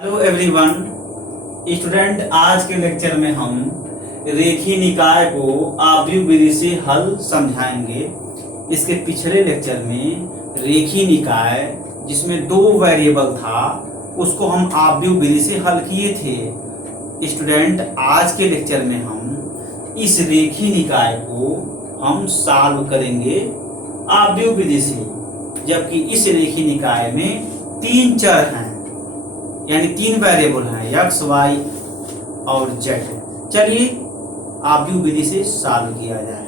Hello everyone student, आज के lecture में हम रेखीय निकाय को आव्यूह विधि से हल समझाएंगे। इसके पिछले लेक्चर में रेखीय निकाय जिसमें दो वेरिएबल था उसको हम आव्यूह विधि से हल किए थे। स्टूडेंट, आज के लेक्चर में हम इस रेखीय निकाय को हम सॉल्व करेंगे आव्यूह विधि से, जबकि इस रेखीय निकाय में तीन चर हैं, यानी तीन वेरिएबल हैं एक्स वाई और जेड। चलिए आव्यूह विधि से सॉल्व किया जाए।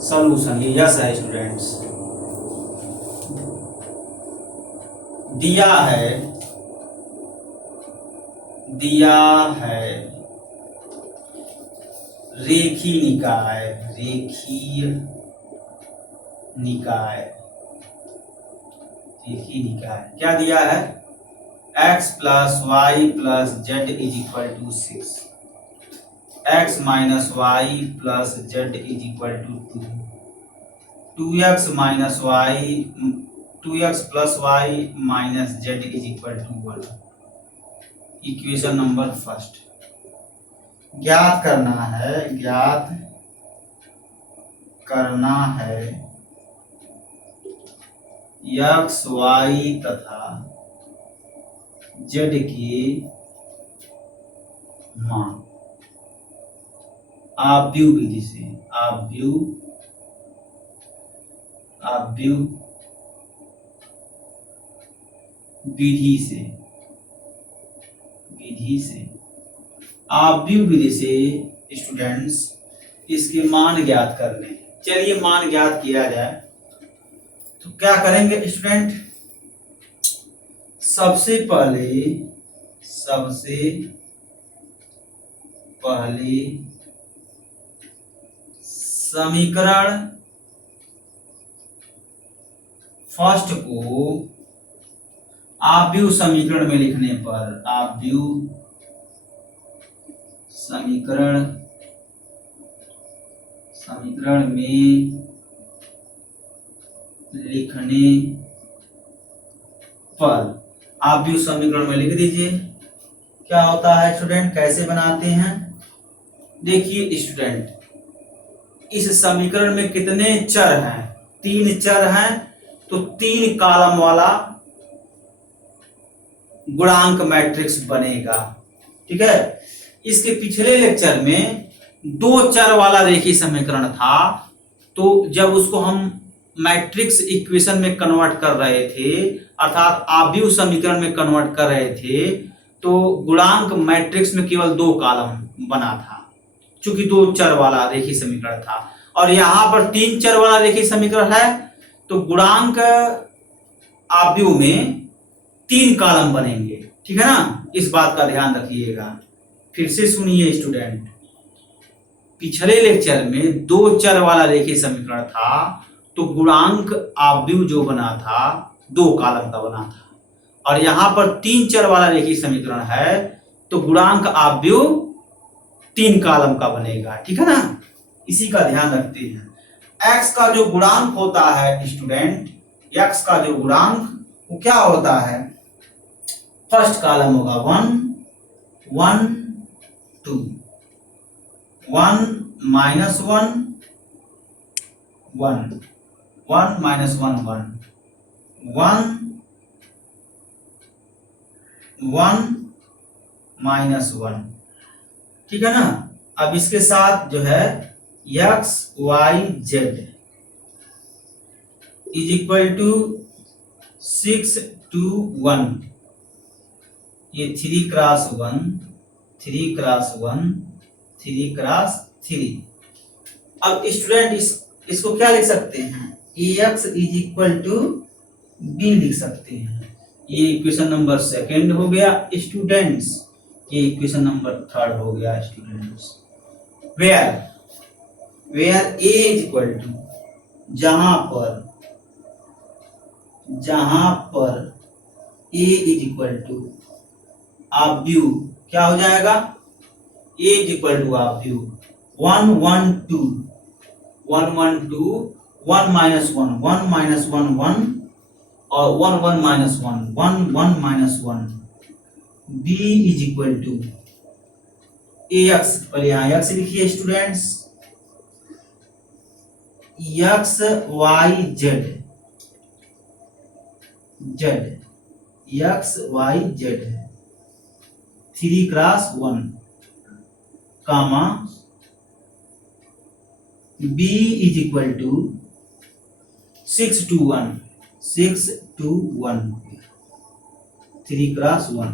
सॉल्यूशन ये यस है स्टूडेंट्स। दिया है रेखीय निकाय क्या दिया है? x plus y plus z is equal to 6, x minus y plus z is equal to 2, 2x plus y minus z is equal to 1। Equation number first ज्ञात करना है एक्स वाई तथा जेड की मान आव्यूह विधि से। आव्यूह विधि से स्टूडेंट्स इसके मान ज्ञात करने। चलिए मान ज्ञात किया जाए तो क्या करेंगे स्टूडेंट? सबसे पहले समीकरण फर्स्ट को आव्यूह समीकरण में लिखने पर समीकरण में लिखने पर आव्यूह समीकरण में लिख दीजिए। क्या होता है स्टूडेंट, कैसे बनाते हैं? देखिए स्टूडेंट, इस समीकरण में कितने चर हैं? तीन चर हैं, तो तीन कॉलम वाला गुणांक मैट्रिक्स बनेगा। ठीक है। इसके पिछले लेक्चर में दो चर वाला रेखीय समीकरण था, तो जब उसको हम मैट्रिक्स इक्वेशन में कन्वर्ट कर रहे थे, अर्थात आव्यूह समीकरण में कन्वर्ट कर रहे थे, तो गुणांक मैट्रिक्स में केवल दो कॉलम बना था, चूंकि दो चर वाला रेखीय समीकरण था। और यहां पर तीन चर वाला रेखीय समीकरण है, तो गुणांक आव्यूह में तीन कॉलम बनेंगे। ठीक है ना, इस बात का ध्यान रखिएगा। फिर से सुनिए स्टूडेंट, पिछले लेक्चर में दो चर वाला रेखीय समीकरण था, तो गुणांक आव्यूह जो बना था दो कॉलम का बना था, और यहां पर तीन चर वाला रेखीय समीकरण है, तो गुणांक आव्यूह तीन कॉलम का बनेगा। ठीक है ना, इसी का ध्यान रखते हैं। x का जो गुणांक होता है स्टूडेंट, x का जो गुणांक वो क्या होता है? फर्स्ट कॉलम होगा 1 1 2, 1 माइनस 1 1, 1 माइनस 1 1, 1 1 माइनस 1। ठीक है ना। अब इसके साथ जो है x y z is equal to 6 2 1, ये 3 क्रॉस 1 3 क्रॉस 1 3 क्रॉस 3। अब स्टूडेंट इसको क्या लिख सकते हैं? ax is equal to b लिख सकते हैं। ये इक्वेशन नंबर सेकेंड हो गया स्टूडेंट्स। ये इक्वेशन नंबर थर्ड हो गया students. Where a is equal to, जहां पर a इज इक्वल टू आव्यूह क्या हो जाएगा? a इज इक्वल टू आव्यूह 1 1 2 1 माइनस वन, 1 माइनस वन 1, और 1 1 minus one, 1 1 minus one. b is equal to ax, पहले यहाँ x लिखिए students, x y z, x y z 3x1 comma b is equal to 6 to 1, 6 to 1 3x1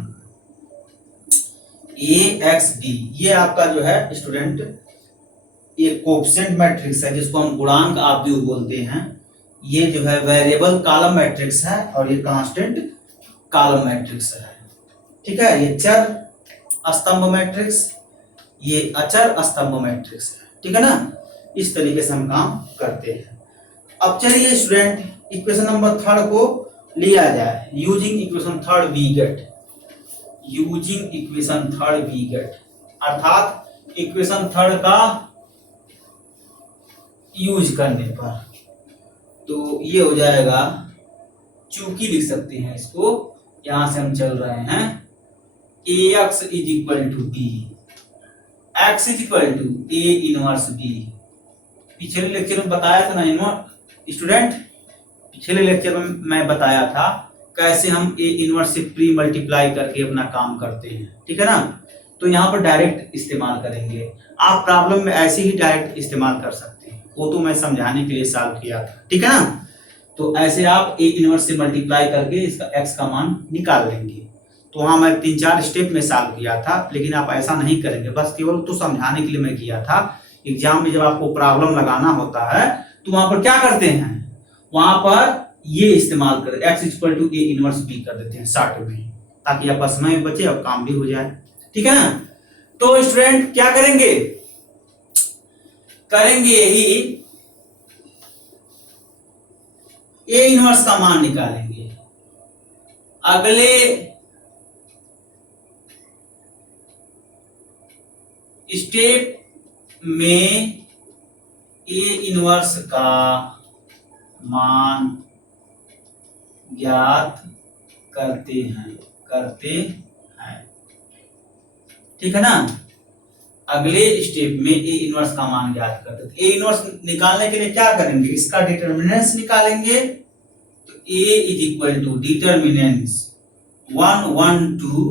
AXB। ये आपका जो है student ये coefficient matrix है जिसको हम गुणांक आव्यूह बोलते हैं। ये जो है वेरिएबल कॉलम मैट्रिक्स है और ये कांस्टेंट कॉलम मैट्रिक्स है। ठीक है, ये चर स्तंभ मैट्रिक्स, ये अचर स्तंभ मैट्रिक्स है। ठीक है ना, इस तरीके से हम काम करते हैं। अब चलिए स्टूडेंट इक्वेशन नंबर 3 को लिया जाए। Using equation 3 we get, using equation 3 we get, अर्थात इक्वेशन 3 का यूज करने पर तो ये हो जाएगा, चूंकि लिख सकते हैं इसको, यहां से हम चल रहे हैं ax is equal to b, x is equal to a inverse b। पिछले लेक्चर में बताया था ना स्टूडेंट, पिछले लेक्चर में मैं बताया था कैसे हम a इनवर्स से प्री मल्टीप्लाई करके अपना काम करते हैं। ठीक है ना, तो यहाँ पर डायरेक्ट इस्तेमाल करेंगे। आप प्रॉब्लम में ऐसे ही डायरेक्ट इस्तेमाल कर सकते हैं, वो तो मैं समझाने के लिए सॉल्व किया था। ठीक है ना, तो ऐसे आप a इनवर्स से मल्टीप्लाई करके इसका x का मान निकाल लेंगे। तो वहां मैं 3-4 स्टेप में सॉल्व किया था, लेकिन आप ऐसा नहीं करेंगे, बस केवल तो समझाने के लिए मैं किया था। एग्जाम में जब आपको प्रॉब्लम लगाना होता है तो वहां पर क्या करते हैं, वहां पर ये इस्तेमाल करें, x equal to a inverse b कर देते हैं शॉर्ट में, ताकि आपका समय बचे और काम भी हो जाए। ठीक है ना, तो स्टूडेंट क्या करेंगे, करेंगे यही a इनवर्स का मान निकालेंगे। अगले स्टेप में a इनवर्स का मान ज्ञात करते हैं। ठीक है ना, अगले स्टेप में a इनवर्स का मान ज्ञात करते हैं। a इनवर्स निकालने के लिए क्या करेंगे, इसका डिटर्मिनेंट्स निकालेंगे। तो a is equal to determinants 1 1 2,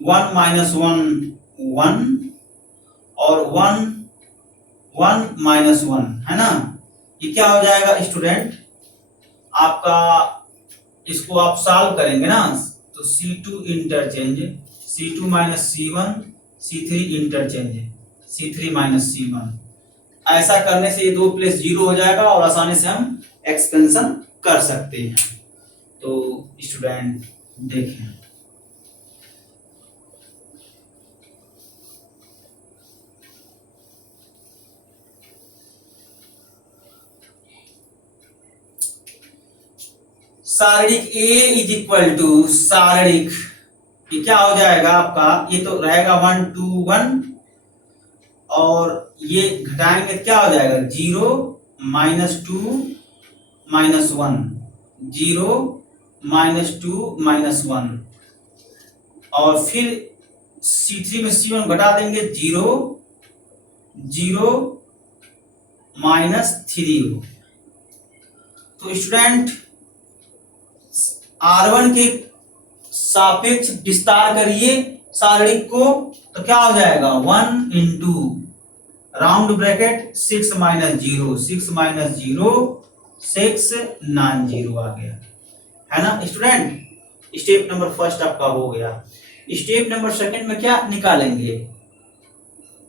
1 minus 1 1 और 1 1 माइनस 1 है ना। ये क्या हो जाएगा स्टूडेंट आपका, इसको आप सॉल्व करेंगे ना, तो C2 interchange C2 minus C1 C3 interchange C3 minus C1, ऐसा करने से ये 2 प्लस 0 हो जाएगा और आसानी से हम एक्सपेंशन कर सकते हैं। तो स्टूडेंट देखें, शारीरिक a इज इक्वल टू शारीरिक, ये क्या हो जाएगा आपका, ये तो रहेगा 1 2 1 और ये घटाएंगे क्या हो जाएगा 0 माइनस 2 माइनस 1, 0 माइनस 2 माइनस 1 और फिर C3 में C1 घटा देंगे 0 0 माइनस 3। तो स्टूडेंट R1 के सापेक्ष विस्तार करिए शारीरिक को, तो क्या हो जाएगा 1 into round bracket 6 minus 0 6 minus 0 6 9 0 आ गया है ना स्टूडेंट। स्टेप नंबर फर्स्ट आपका हो गया। स्टेप नंबर सेकंड में क्या निकालेंगे,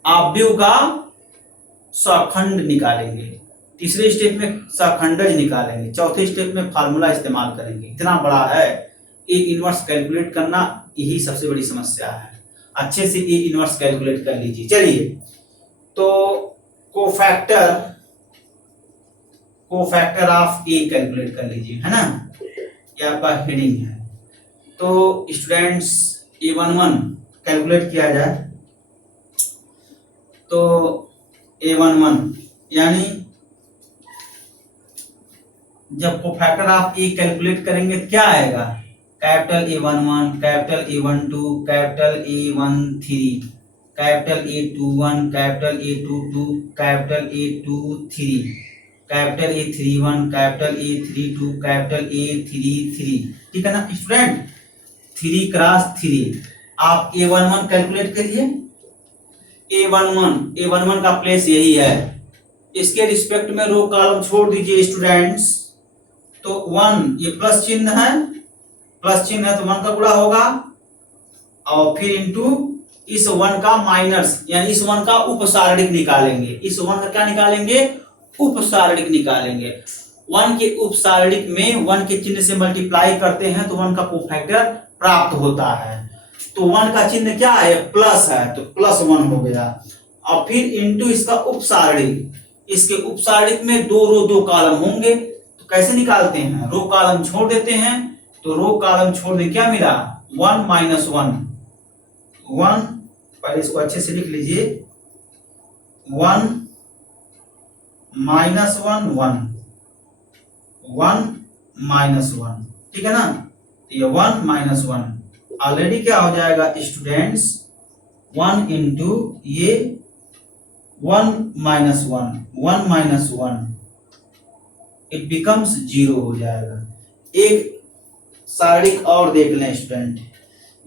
आव्यूह का सखंड निकालेंगे। तीसरे स्टेप में सखंडज निकालेंगे। चौथे स्टेप में फार्मूला इस्तेमाल करेंगे। इतना बड़ा है, ए इनवर्स कैलकुलेट करना यही सबसे बड़ी समस्या है। अच्छे से ए इनवर्स कैलकुलेट कर लीजिए। चलिए, तो कोफैक्टर ऑफ ए कैलकुलेट कर लीजिए, है ना, ये आपका हेडिंग है। तो स्टूडेंट्स A11 कैलकुलेट किया जाए तो A11 यानी जब कोफैक्टर आप ए कैलकुलेट करेंगे क्या आएगा, capital A11, capital A12, capital A13, capital A21, capital A22, capital A23, capital A31, capital A32, capital A33। ठीक है ना स्टूडेंट, 3 क्रॉस 3। आप A11 कैलकुलेट करिए। A11 का प्लेस यही है, इसके रिस्पेक्ट में रो कॉलम छोड़ दीजिए स्टूडेंट्स। तो 1 ये प्लस चिन्ह है, प्लस चिन्ह है तो 1 का गुणा होगा, और फिर इंटू इस 1 का माइनस, यानी इस 1 का उपसारणिक निकालेंगे। इस 1 का क्या निकालेंगे, उपसारणिक निकालेंगे। 1 के उपसारणिक में 1 के चिन्ह से मल्टीप्लाई करते हैं तो 1 का कोफैक्टर प्राप्त होता है। तो 1 का चिन्ह क्या है, प्लस है, तो +1 हो गया। और फिर इंटू इसका उपसारणिक, इसके उपसारणिक में 2 रो 2 कॉलम होंगे, तो कैसे निकालते हैं, रो कॉलम छोड़ देते हैं। तो रो कॉलम छोड़ दे क्या मिला, 1 - 1, 1, पहले इसको अच्छे से लिख लीजिए, 1 - 1, 1, 1 - 1। ठीक है ना, ये 1 - 1 ऑलरेडी क्या हो जाएगा स्टूडेंट्स, 1 इंटू ये 1 - 1, 1 - 1, इट बिकम्स 0 हो जाएगा। एक सारणिक और देख लें स्टूडेंट,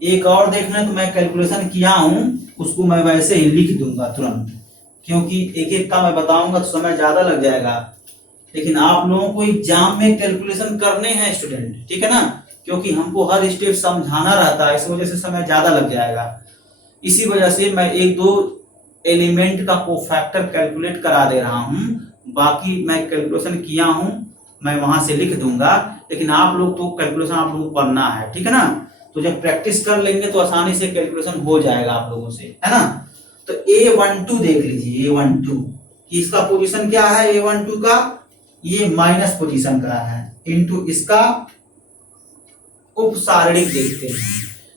एक और देख लें। तो मैं कैलकुलेशन किया हूं उसको मैं वैसे ही लिख दूंगा तुरंत, क्योंकि एक एक का मैं बताऊंगा तो समय ज्यादा लग जाएगा, लेकिन आप लोगों को एग्जाम में कैलकुलेशन करने हैं स्टूडेंट। ठीक है ना, क्योंकि हमको हर स्टेप समझाना रहता है, इस वजह से समय ज्यादा लग जाएगा। इसी वजह से मैं 1-2 एलिमेंट का कोफैक्टर कैलकुलेट करा दे रहा हूं, बाकी मैं कैलकुलेशन किया हूं मैं वहां से लिख दूंगा, लेकिन आप लोग तो कैलकुलेशन आप लोगों को करना है। ठीक है ना, तो जब प्रैक्टिस कर लेंगे तो आसानी से कैलकुलेशन हो जाएगा आप लोगों से, है ना। तो A12 देख लीजिए, A12 इसका पोजीशन क्या है, A12 का ये माइनस पोजीशन का है, इंटू इसका उपसारणिक देखते हैं।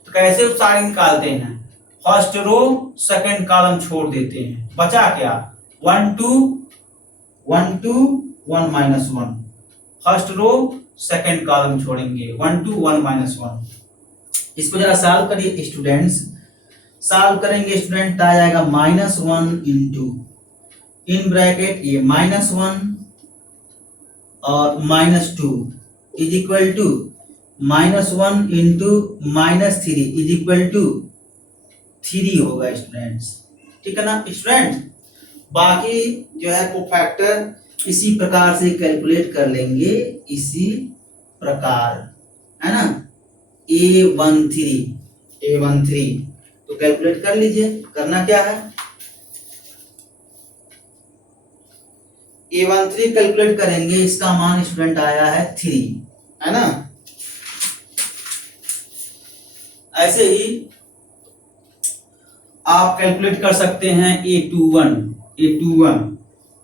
तो कैसे उपसारणिक निकालते हैं, फर्स्ट रो सेकंड कॉलम छोड़ देते हैं, बचा क्या, 1 2 1 2 1 - 1, फर्स्ट रो सेकंड कॉलम छोड़ेंगे, 1 2 1 - 1। इसको जरा सॉल्व करिए स्टूडेंट्स, सॉल्व करेंगे स्टूडेंट तो आ जाएगा -1 इंटू इन ब्रैकेट ये -1 और -2 is equal to -1 into -3 is equal to 3 होगा स्टूडेंट्स। ठीक है ना स्टूडेंट, बाकी जो है कोफैक्टर इसी प्रकार से कैलकुलेट कर लेंगे, इसी प्रकार, है ना। A13 तो कैलकुलेट कर लीजिए, करना क्या है, A13 कैलकुलेट करेंगे, इसका मान स्टूडेंट आया है 3, है ना। ऐसे ही आप कैलकुलेट कर सकते हैं A21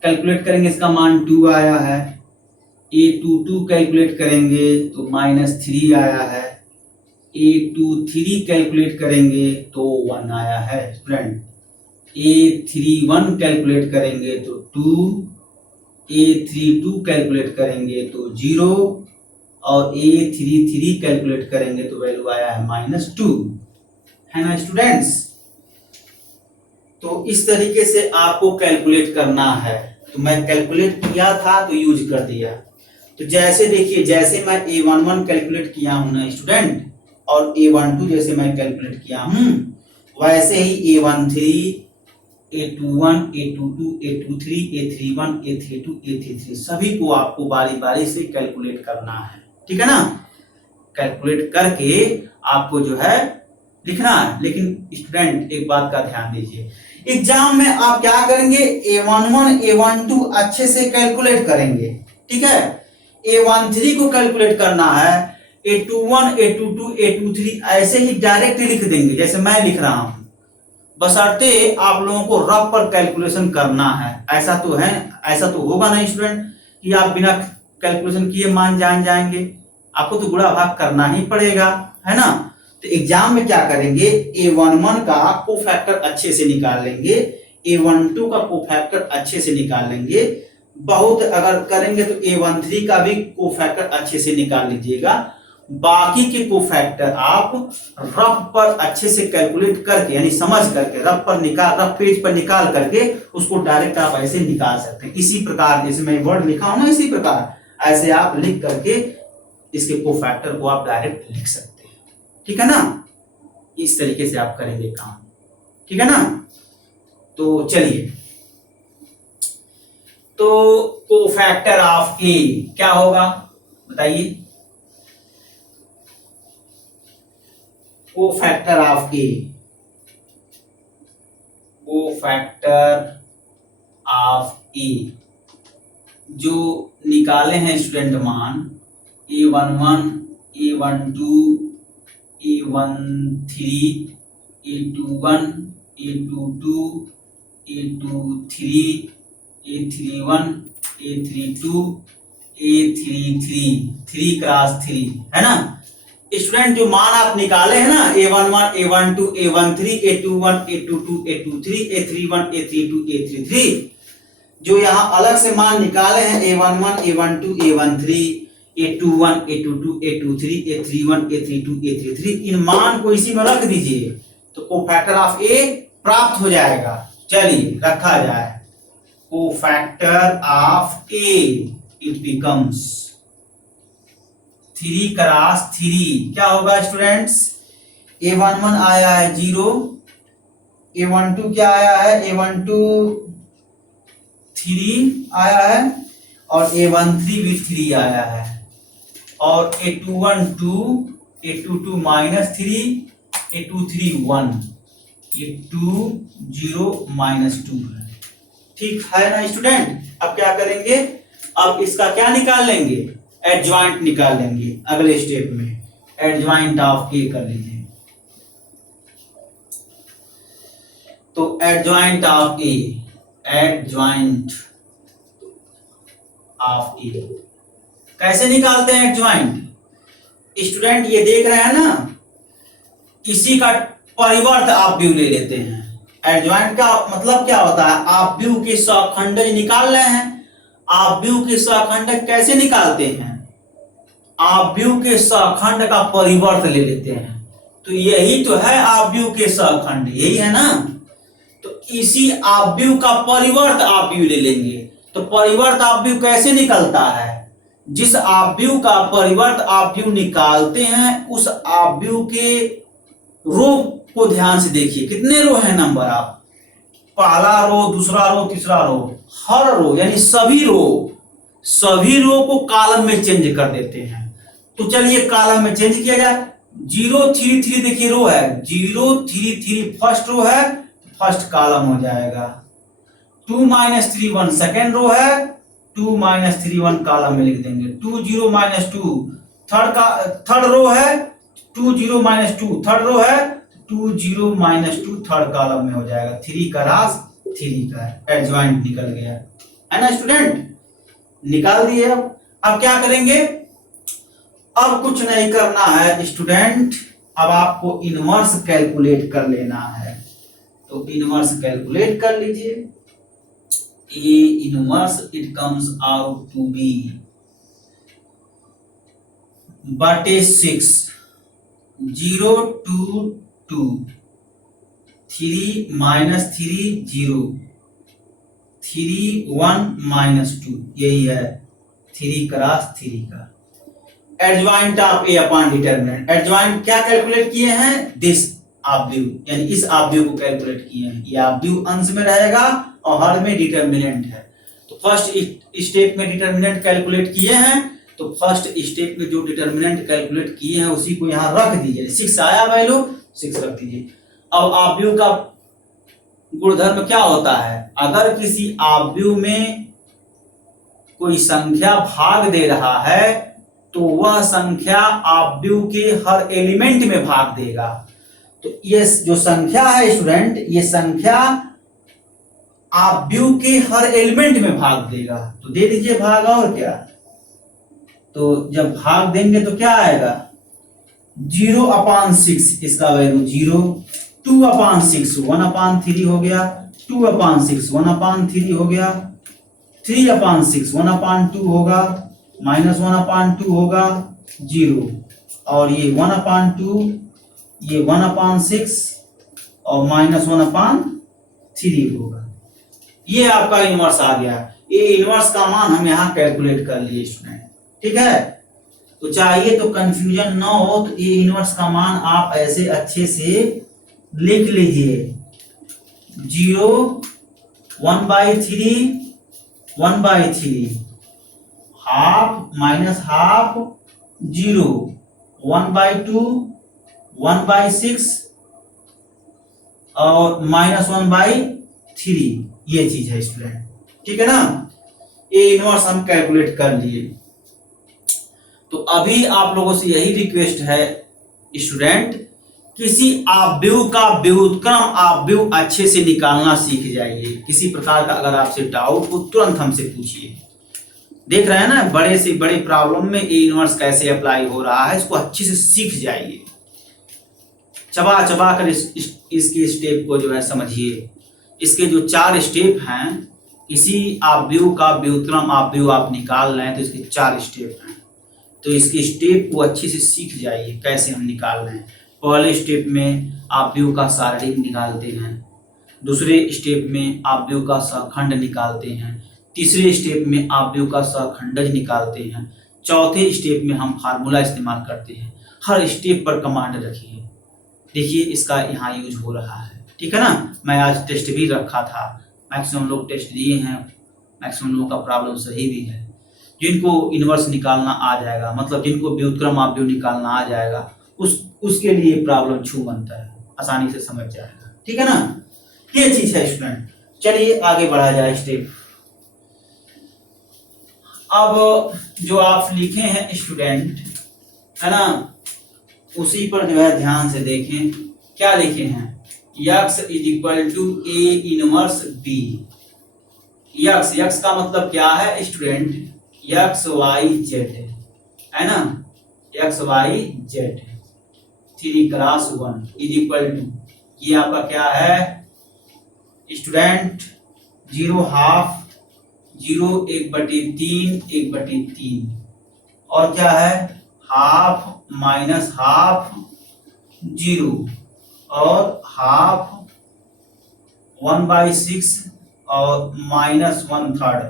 कैलकुलेट करेंगे, इसका मान 2 आया है। A22 कैलकुलेट करेंगे तो -3 आया है। A23 कैलकुलेट करेंगे तो 1 आया है स्टूडेंट। A31 कैलकुलेट करेंगे तो 2, A32 कैलकुलेट करेंगे तो 0 और A33 कैलकुलेट करेंगे तो वैल्यू आया है -2, है ना स्टूडेंट्स। तो इस तरीके से आपको कैलकुलेट करना है, तो मैं कैलकुलेट किया था तो यूज कर दिया। तो जैसे देखिए, जैसे मैं A11 कैलकुलेट किया हूं ना स्टूडेंट, और A12 जैसे मैं कैलकुलेट किया हूं, वैसे ही A13, A21, A22, A23, A31, A32, A33 सभी को आपको बारी बारी से कैलकुलेट करना है। ठीक है ना, कैलकुलेट करके आपको जो है लिखना है। लेकिन स्टूडेंट एक बात का ध्यान दीजिए, एग्जाम में आप क्या करेंगे, A11 A12 अच्छे से कैलकुलेट करेंगे। ठीक है, A13 को कैलकुलेट करना है, A21 A22 A23 ऐसे ही डायरेक्ट लिख देंगे जैसे मैं लिख रहा हूं, बशर्ते आप लोगों को रफ पर कैलकुलेशन करना है। ऐसा तो है, ऐसा तो होगा नहीं स्टूडेंट कि आप बिना कैलकुलेशन किए मान जान जाएंगे, आपको तो गुणा भाग करना ही पड़ेगा, है ना। तो एग्जाम में क्या करेंगे, A11 का कोफैक्टर अच्छे से निकाल लेंगे, A12 का कोफैक्टर अच्छे से निकाल लेंगे, बहुत अगर करेंगे तो A13 का भी कोफैक्टर अच्छे से निकाल लीजिएगा। बाकी के कोफैक्टर आप रफ पर अच्छे से कैलकुलेट करके यानी समझ करके रफ पेज पर निकाल करके उसको डायरेक्ट आप ऐसे निकाल सकते हैं। इसी प्रकार जैसे मैं वर्ड लिखा हूं ना, इसी प्रकार ऐसे आप लिख करके इसके कोफैक्टर को आप डायरेक्ट लिख सकते हैं। ठीक है ना, इस तरीके से आप करेंगे काम। ठीक है ना, तो चलिए, तो कोफैक्टर ऑफ ए क्या होगा बताइए। Cofactor of A, cofactor of A जो निकाले हैं स्टूडेंट मान A11, A12, A13, A21, A22, A23, A31, A32, A33, 3 cross 3 है ना स्टूडेंट। जो मान आप निकाले हैं ना A11, A12, A13, A21, A22, A23, A31, A32, A33, जो यहाँ अलग से मान निकाले हैं A11, A12, A13, A21, A22, A23, A31, A32, A33, इन मान को इसी में रख दीजिए तो कोफैक्टर ऑफ ए प्राप्त हो जाएगा। चलिए रखा जाए cofactor of A, it becomes 3 cross 3 क्या होगा स्टूडेंट्स। A11 आया है 0, A12 क्या आया है, A12 3 आया है और A13 भी 3 आया है और A21 2, A22 -3, A23 1, A20 -2 है। ठीक है ना स्टूडेंट। अब क्या करेंगे, अब इसका क्या निकाल लेंगे, एडजॉइंट निकाल लेंगे। अगले स्टेप में एडजॉइंट ऑफ ए कर लीजिए। तो adjoint of A, adjoint of A कैसे निकालते हैं एडजॉइंट स्टूडेंट, ये देख रहे हैं ना, इसी का परिवर्त आप व्यू ले लेते हैं। एडजॉइंट का मतलब क्या होता है, आप व्यू के सहखंडज निकाल रहे हैं। आप व्यू के सहखंडज कैसे निकालते हैं, आप व्यू के सहखंड का परिवर्त ले लेते हैं। तो यही तो है आप व्यू के सहखंड, यही है ना। तो इसी आप व्यू का परिवर्त आप व्यू ले लेंगे। तो परिवर्त आप व्यू कैसे निकलता है, जिस आप व्यू का परिवर्त आप व्यू निकालते हैं उस आप व्यू के रो को ध्यान से देखिए। कितने रो है नंबर, आप पहला रो, दूसरा रो, तीसरा रो, हर रो यानी सभी रो को कॉलम में चेंज कर देते हैं। तो चलिए कॉलम में चेंज किया जाए। 0 3 3 देखिए रो है, 0 3 3 फर्स्ट रो है, फर्स्ट कॉलम हो जाएगा। 2 -3 1 सेकेंड रो है, 2 -3 1 कॉलम में लिख देंगे। 2 0 -2 थर्ड रो है, 2 0 -2 थर्ड रो है, 2 0 -2 थर्ड कॉलम में हो जाएगा। 3 क्रॉस 3 का एडजॉइंट निकल गया है ना स्टूडेंट, निकाल दिए। अब क्या करेंगे, अब कुछ नहीं करना है स्टूडेंट, अब आपको इनवर्स कैलकुलेट कर लेना है। तो इनवर्स कैलकुलेट कर लीजिए। A inverse it comes out to be बटे 6 0 2 2 3 -3 0 3 1 -2, यही है 3 क्रॉस 3 का adjoint of A upon determinant. Adjoint क्या कैलकुलेट किए हैं, दिस ऑब्व्यू यानी इस ऑब्व्यू को कैलकुलेट किए हैं। ये ऑब्व्यू अंश में रहेगा और हर में डिटरमिनेंट है। तो फर्स्ट स्टेप में डिटरमिनेंट कैलकुलेट किए हैं, तो फर्स्ट स्टेप में जो डिटरमिनेंट कैलकुलेट किए हैं उसी को यहां रख दीजिए। 6 आया वैल्यू, 6 रख दीजिए। अब ऑब्व्यू का गुणधर्म क्या होता है, अगर किसी ऑब्व्यू में कोई संख्या भाग दे रहा है तो वह संख्या ऑब्व्यू के हर एलिमेंट में भाग देगा। तो ये जो संख्या है स्टूडेंट, ये संख्या ऑब्व्यू के हर एलिमेंट में भाग देगा। तो दे दीजिए भाग, और क्या। तो जब भाग देंगे तो क्या आएगा, 0/6 इसका वैल्यू 0, 2/6 1/3 हो गया, 2/6 1/3 हो गया, 3/6 1/2 होगा, -1/2 होगा 0, और ये 1/2, ये 1/6 और -1/3 होगा। ये आपका इनवर्स आ गया। ये इनवर्स का मान हम यहाँ कैलकुलेट कर लिए स्टूडेंट, ठीक है। तो चाहिए तो कंफ्यूजन ना हो, तो ये इनवर्स का मान आप ऐसे अच्छे से लिख लीजिए। 0 1/3 1/3, हाफ माइनस हाफ 0, 1/2 1/6 और -1/3, ये चीज है स्टूडेंट, ठीक है ना। ये इनवर्स हम कैलकुलेट कर लिए। तो अभी आप लोगों से यही रिक्वेस्ट है स्टूडेंट, किसी आव्यूह का व्युत्क्रम आव्यूह अच्छे से निकालना सीख जाइए। किसी प्रकार का अगर आपसे डाउट हो तुरंत हमसे पूछिए। देख रहे हैं ना, बड़े से बड़े प्रॉब्लम में ए इनवर्स कैसे अप्लाई हो रहा है, इसको अच्छे से सीख जाइए। चबा चबा कर इसके स्टेप को जो है समझिए। इसके जो 4 स्टेप हैं, किसी आव्यूह का व्युत्क्रम आव्यूह आप निकाल रहे हैं तो इसके 4 स्टेप हैं। तो इसके स्टेप को अच्छे से सीख जाइए कैसे हम निकाल रहे हैं। पहले स्टेप में आव्यूह का सारणिक निकालते हैं, दूसरे स्टेप में आव्यूह का सहखंड निकालते हैं, तीसरे स्टेप में आव्यूह का सहखंडज निकालते हैं, चौथे स्टेप में हम फार्मूला इस्तेमाल करते हैं। हर स्टेप पर कमांड रखिए। देखिए इसका यहाँ यूज हो रहा है, ठीक है ना। मैं आज टेस्ट भी रखा था, मैक्सिमम लोग टेस्ट दिए हैं, मैक्सिमम लोगों का प्रॉब्लम सही भी है। जिनको इनवर्स निकालना आ जाएगा, मतलब जिनको व्युत्क्रम आव्यूह निकालना आ जाएगा, उसके लिए प्रॉब्लम छू बनता है, आसानी से समझ जाएगा, ठीक है ना। ये चीज है स्टूडेंट। चलिए आगे बढ़ा जाए स्टेप। अब जो आप लिखे हैं स्टूडेंट, है ना, उसी पर जो है ध्यान से देखें। क्या लिखे हैं? x = A inverse B। X का मतलब क्या है स्टूडेंट? x y z, है ना, x y z 3x1 = ये आपका क्या है स्टूडेंट? 0 हाफ 0 1/3 1/3, और क्या है हाफ माइनस हाफ 0 और हाफ 1/6 और -1/3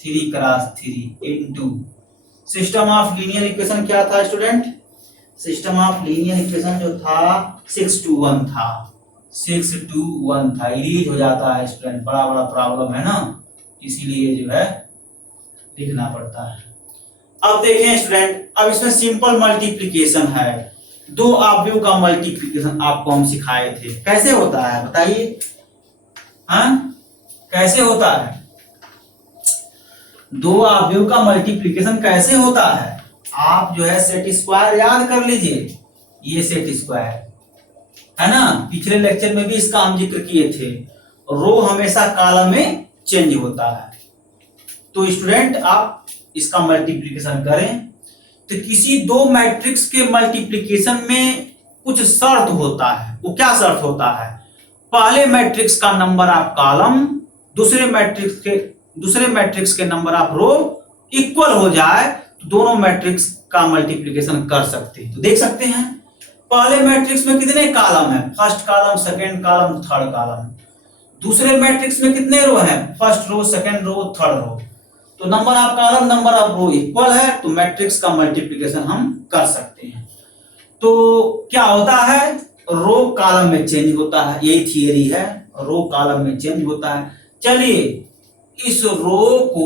3x3 into system of linear equation. क्या था student? System of linear equation जो था 6 to 1 था, 6 to 1 था। इलीज हो जाता है स्टूडेंट, बड़ा बड़ा प्रॉब्लम है ना, इसीलिए जो है लिखना पड़ता है। अब देखें स्टूडेंट, अब इसमें सिंपल मल्टीप्लिकेशन है। 2 आव्यूह का मल्टीप्लिकेशन आपको हम सिखाए थे, कैसे होता है बताइए। हाँ, कैसे होता है? 2 आव्यूह का मल्टीप्लिकेशन कैसे होता है? आप जो है सेट स्क्वायर याद कर लीजिए। ये सेट स्क्वायर है ना, पिछले लेक्चर में भी इसका हम जिक्र किए थे। रो हमेशा कॉलम में चेंज होता है। तो स्टूडेंट आप इसका मल्टीप्लिकेशन करें तो किसी 2 मैट्रिक्स के मल्टीप्लिकेशन में कुछ शर्त होता है। वो क्या शर्त होता है? पहले मैट्रिक्स का नंबर आप कॉलम, दूसरे मैट्रिक्स के नंबर आप रो इक्वल हो जाए तो दोनों मैट्रिक्स का मल्टीप्लिकेशन कर सकते हैं। तो देख सकते हैं पहले मैट्रिक्स में कितने कॉलम है? First column, second column, third column. दूसरे मैट्रिक्स में कितने रो हैं? First row, second row, third row. तो number of column number of row equal है तो मैट्रिक्स का मल्टीप्लिकेशन हम कर सकते हैं। तो क्या होता है? रो कॉलम में चेंज होता है, यही थियरी है, रो कॉलम में चेंज होता है। चलिए इस रो को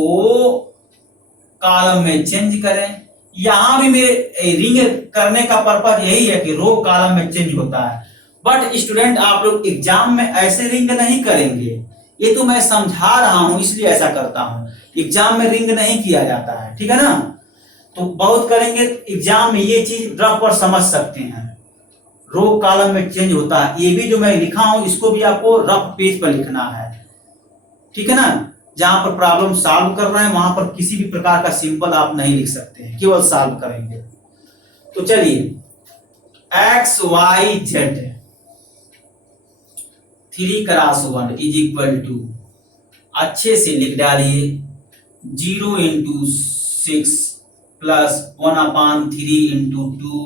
कॉलम में चेंज करें। यहां भी मेरे रिंग करने का पर्पज यही है कि रो कॉलम में चेंज होता है। बट स्टूडेंट आप लोग एग्जाम में ऐसे रिंग नहीं करेंगे, ये तो मैं समझा रहा हूं इसलिए ऐसा करता हूं। एग्जाम में रिंग नहीं किया जाता है, ठीक है ना। तो बहुत करेंगे एग्जाम में ये चीज रफ पर समझ सकते हैं। रो कॉलम में चेंज होता है, ये भी जो मैं लिखा हूं इसको भी आपको रफ पेज पर लिखना है, ठीक है ना। जहां पर प्रॉब्लम सॉल्व कर रहे हैं वहां पर किसी भी प्रकार का सिंबल आप नहीं लिख सकते हैं, केवल सॉल्व करेंगे। तो चलिए एक्स वाई जेड 3x1 = अच्छे से लिख डालिए। 0 into 6 plus 1/3 into 2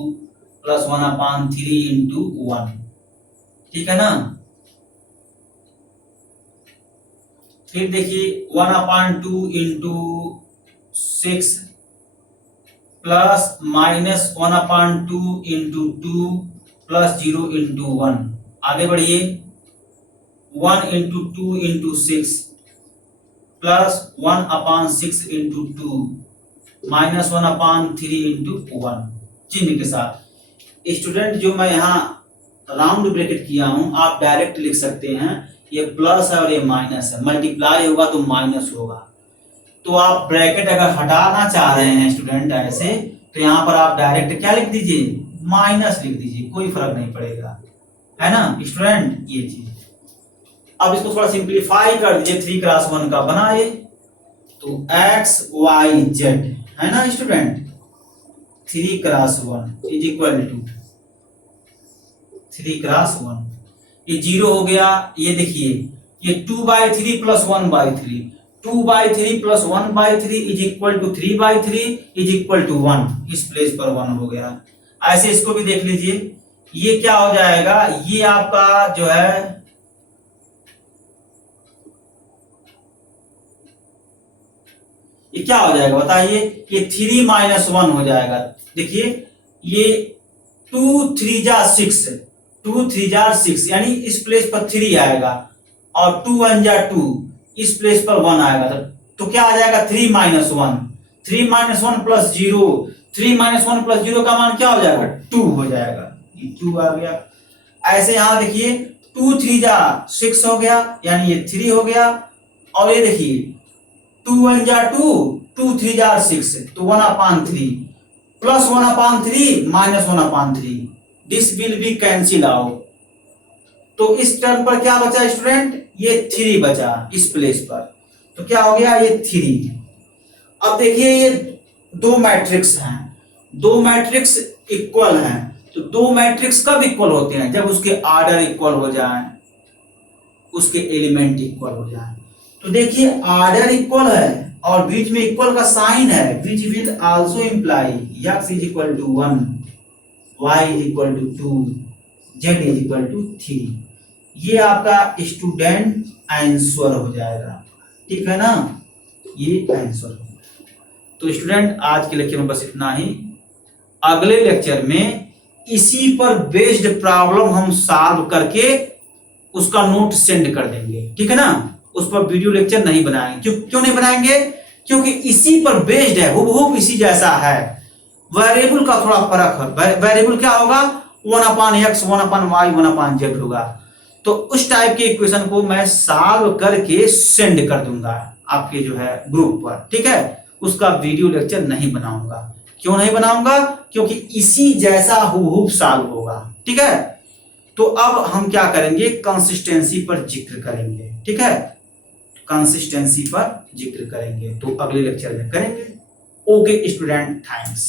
plus 1/3 into 1, ठीक है ना। फिर देखिए 1/2 into 6 plus -1/2 into 2 plus 0 into 1। आगे बढ़िए 1 into 2 into 6 plus 1/6 into 2 minus 1/3 into 1 चिन्ह के साथ। स्टूडेंट जो मैं यहाँ राउंड ब्रैकेट किया हूं आप डायरेक्ट लिख सकते हैं, ये प्लस है और ये माइनस है, मल्टीप्लाई होगा तो माइनस होगा। तो आप ब्रैकेट अगर हटाना चाह रहे हैं स्टूडेंट ऐसे, तो यहाँ पर आप डायरेक्ट क्या लिख दीजिए, माइनस लिख दीजिए, कोई फर्क नहीं पड़ेगा, है ना स्टूडेंट। ये चीज अब इसको थोड़ा सिंप्लीफाई कर दीजिए, 3 क्रॉस 1 का बनाए तो x y z, है ना student. 3 cross 1 is equal to 3 cross 1, ये 0 हो गया। ये देखिए ये 2/3 plus 1/3, 2/3 plus 1/3 is equal to 3/3 is equal to 1, इस प्लेस पर 1 हो गया। ऐसे इसको भी देख लीजिए, ये क्या हो जाएगा, ये आपका जो है ये क्या हो जाएगा बताइए, ये 3 - 1 हो जाएगा। देखिए ये 2 3 जा 6, 2 3 जा 6 यानी इस प्लेस पर 3 आएगा और 2 1 जा 2 इस प्लेस पर 1 आएगा। तो क्या आ जाएगा 3 - 1, 3 - 1 प्लस 0, 3 - 1 प्लस 0 का मान क्या हो जाएगा 2 हो जाएगा, ये 2 आ गया। ऐसे यहां देखिए 2 3 जा 6 हो गया यानी ये 3 हो गया, और ये देखिए 2 1 जा 2, 2 3 जा 6 तो 1/3 plus 1/3 minus 1/3, this will be cancel out. तो इस टर्म पर क्या बचा स्टूडेंट, ये 3 बचा इस प्लेस पर, तो क्या हो गया ये 3। अब देखिए ये दो मैट्रिक्स हैं, दो मैट्रिक्स इक्वल हैं, तो दो मैट्रिक्स कब इक्वल होते हैं, जब उसके आर्डर इक्वल हो जाए, उसके एलिमेंट इक्वल हो जाए। तो देखिए आर्डर इक्वल है और बीच में इक्वल का साइन है, which will also imply x is equal to 1, y is equal to 2, z is equal to 3। ये आपका स्टूडेंट आंसर हो जाएगा, ठीक है ना, ये आंसर। तो स्टूडेंट आज के लेक्चर में बस इतना ही। अगले लेक्चर में इसी पर बेस्ड प्रॉब्लम हम सॉल्व करके उसका नोट सेंड कर देंगे, ठीक है ना। उस पर वीडियो लेक्चर नहीं बनाएंगे, क्यों नहीं बनाएंगे, क्योंकि इसी पर बेस्ड है, हुबहू इसी जैसा है। वेरिएबल का थोड़ा फर्क है, वेरिएबल क्या होगा 1/x 1/y 1/z होगा। तो उस टाइप के इक्वेशन को मैं सॉल्व करके सेंड कर दूंगा आपके जो है ग्रुप पर, ठीक है। उसका वीडियो लेक्चर नहीं बनाऊंगा, क्यों नहीं बनाऊंगा, क्योंकि इसी जैसा हुबहू सॉल्व होगा, ठीक है। तो अब हम क्या करेंगे, कंसिस्टेंसी पर जिक्र करेंगे, ठीक है, कंसिस्टेंसी पर जिक्र करेंगे, तो अगले लेक्चर में करेंगे। Okay student, thanks.